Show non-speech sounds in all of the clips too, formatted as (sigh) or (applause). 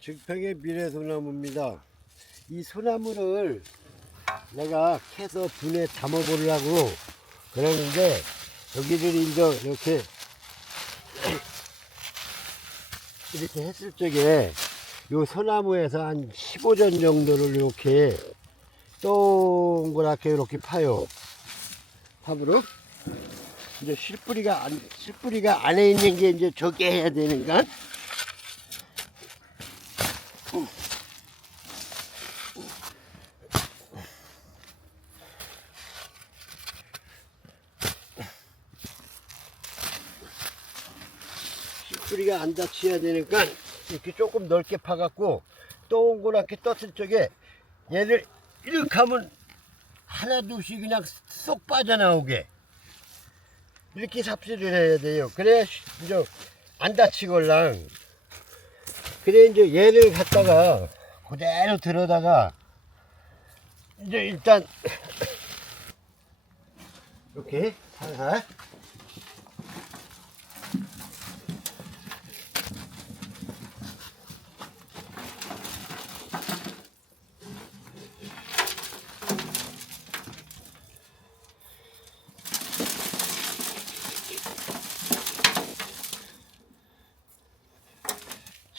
증평의 미래소나무입니다. 이 소나무를 내가 캐서 분에 담아보려고 그러는데 여기를 이제 이렇게 (coughs) 이렇게 했을 적에 요 소나무에서 한 15전 정도를 이렇게 동그랗게 이렇게 파요. 팝으로. 이제 실뿌리가 안, 실뿌리가 안에 있는 게 이제 저게 해야 되니까. 뿌리가 안 다쳐야 되니까 이렇게 조금 넓게 파갖고 동그랗게 떴을 적에 얘를 이렇게 하면 하나 둘씩 그냥 쏙 빠져나오게. 이렇게 삽질을 해야 돼요. 그래야 시- 이제 안 다치걸랑. 그래 이제 얘를 갖다가 그대로 들어다가 이제 일단 (coughs) 이렇게 살살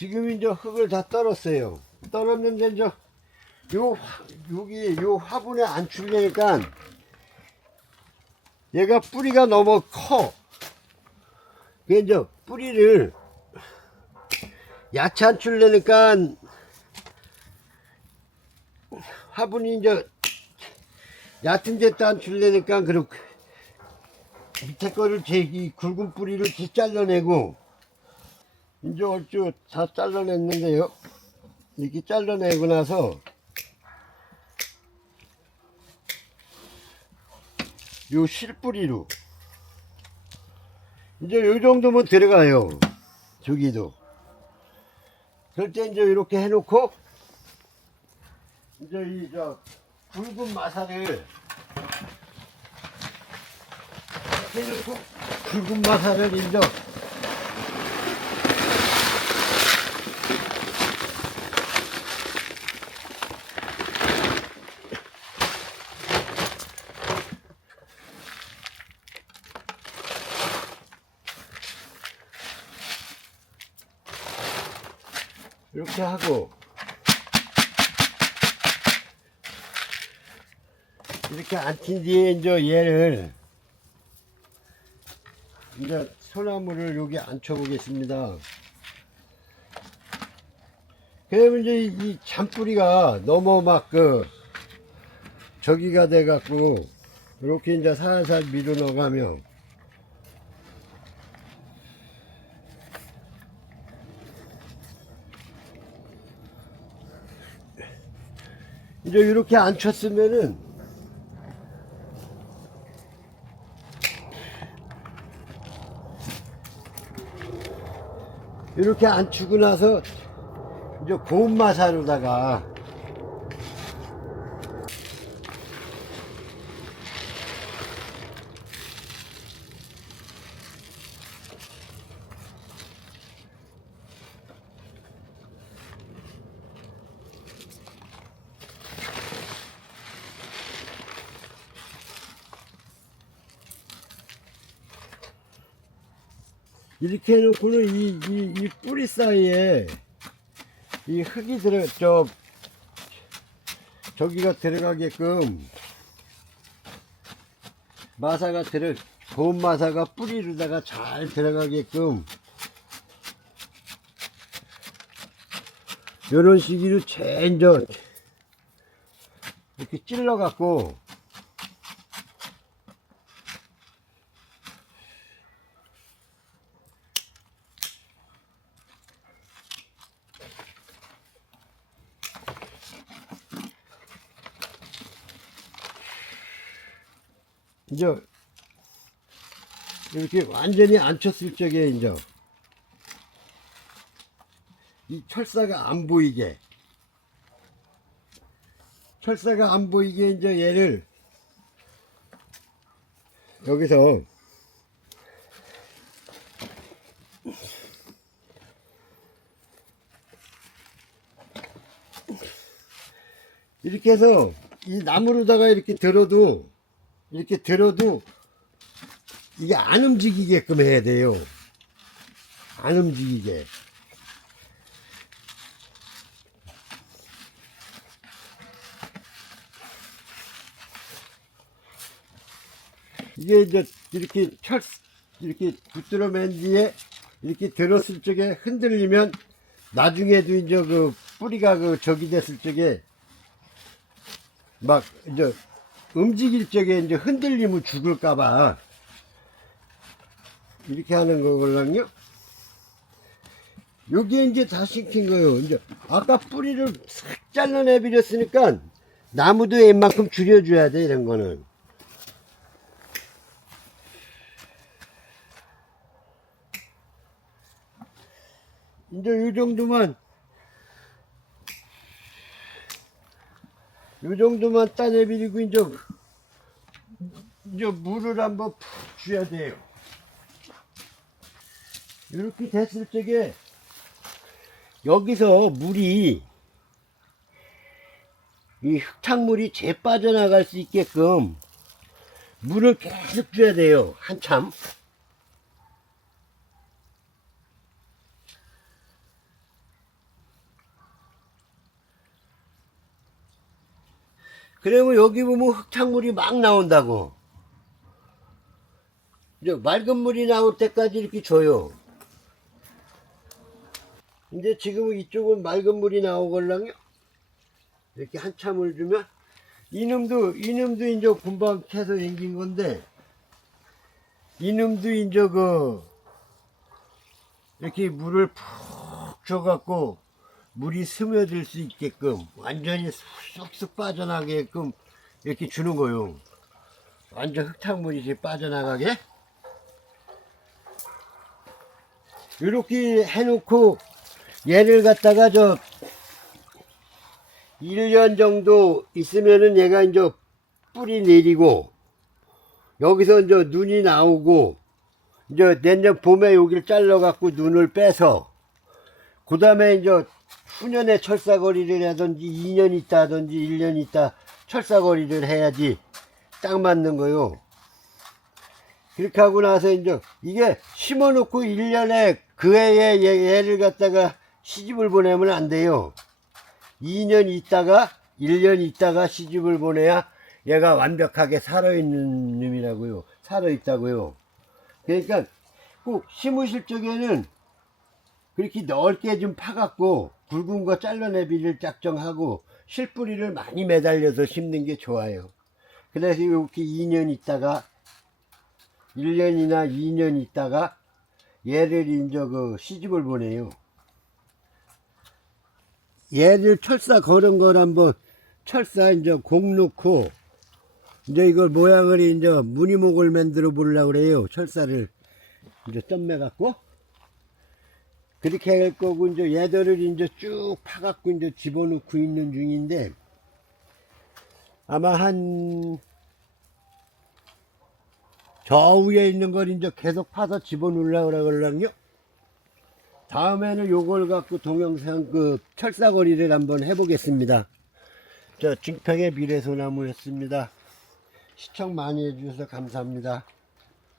지금 이제 흙을 다 떨었어요. 떨었는데 이제 요 화- 여기 요 화분에 안 출려니까 얘가 뿌리가 너무 커. 그 이제 뿌리를 야채 안 출려니까 화분이 이제 얕은 데도 안 출려니까 그렇게 밑에 거를 제 이 굵은 뿌리를 다 잘라내고 이제 얼추 다 잘라냈는데요. 이렇게 잘라내고 나서 요 실뿌리로 이제 요 정도면 들어가요. 저기도. 그럴 때 이제 이렇게 해놓고 이제 이 저 굵은 마사를 해놓고 굵은 마사를 이제 이렇게 하고 이렇게 앉힌 뒤에 이제 얘를 이제 소나무를 여기 앉혀 보겠습니다. 그러면 이제 이- 이 잔뿌리가 너무 막그 저기가 돼 갖고 이렇게 이제 살살 밀어 넣어가면 이제 이렇게 앉혔으면은 이렇게 앉히고 나서 이제 고운 마사로다가 이렇게 해놓고는 이, 이, 이 뿌리 사이에 이 흙이 들어, 저, 저기가 들어가게끔 마사가 들어, 고운 마사가 뿌리로다가 잘 들어가게끔 요런 식으로 젠저 이렇게 찔러 갖고 이제 이렇게 완전히 앉혔을 적에 이제 이 철사가 안 보이게 철사가 안 보이게 이제 얘를 여기서 이렇게 해서 이 나무로다가 이렇게 들어도 이렇게 들어도 이게 안 움직이게끔 해야 돼요. 안 움직이게. 이게 이제 이렇게 철 이렇게 붙들어 맨 뒤에 이렇게 들었을 적에 흔들리면 나중에도 이제 그 뿌리가 그 저기 됐을 적에 막 이제 움직일 적에 이제 흔들리면 죽을까봐 이렇게 하는 거걸랑요. 여기에 이제 다 심긴 거예요. 이제 아까 뿌리를 싹 잘라내 버렸으니까 나무도 웬만큼 줄여줘야 돼 이런 거는. 이제 이 정도만 이 정도만 따내버리고 이제 이제 물을 한번 푹 줘야 돼요. 이렇게 됐을 적에 여기서 물이 이 흙탕물이 재 빠져나갈 수 있게끔 물을 계속 줘야 돼요. 한참. 그러면 여기 보면 흙탕물이 막 나온다고. 이제 맑은 물이 나올 때까지 이렇게 줘요. 이제 지금 이쪽은 맑은 물이 나오걸랑요. 이렇게 한참을 주면 이놈도 이놈도 이제 금방 캐서 생긴 건데 이놈도 이제 그 이렇게 물을 푹 줘갖고 물이 스며들 수 있게끔 완전히 쑥쑥 빠져나게끔 이렇게 주는 거요. 완전 흙탕물이 이제 빠져나가게. 이렇게 해놓고 얘를 갖다가 저 1년 정도 있으면은 얘가 이제 뿌리 내리고 여기서 이제 눈이 나오고 이제 내년 봄에 여기를 잘라 갖고 눈을 빼서 그 다음에 이제 후년에 철사거리를 하든지 2년 있다 하든지 1년 있다 철사거리를 해야지 딱 맞는 거요. 그렇게 하고 나서 이제 이게 심어 놓고 1년에 그 해에 얘- 얘를 갖다가 시집을 보내면 안 돼요. 2년 있다가 1년 있다가 시집을 보내야 얘가 완벽하게 살아있는 놈이라고요. 살아있다고요. 그러니까 꼭 심으실 적에는 그렇게 넓게 좀 파갖고 굵은 거 잘라내비를 작정하고 실뿌리를 많이 매달려서 심는 게 좋아요. 그래서 이렇게 2년 있다가 1년이나 2년 있다가 얘를 이제 그 시집을 보내요. 얘를 철사 걸은 걸 한번 철사 이제 공 놓고 이제 이걸 모양을 이제 무늬목을 만들어 보려고 그래요. 철사를 이제 썸매 갖고 그렇게 할 거고 이제 얘들을 이제 쭉 파갖고 이제 집어넣고 있는 중인데 아마 한 저 위에 있는 걸 이제 계속 파서 집어넣으려고 그러걸랑요. 다음에는 요걸 갖고 동영상 그 철사거리를 한번 해보겠습니다. 저 증평의 미래소나무였습니다. 시청 많이 해주셔서 감사합니다.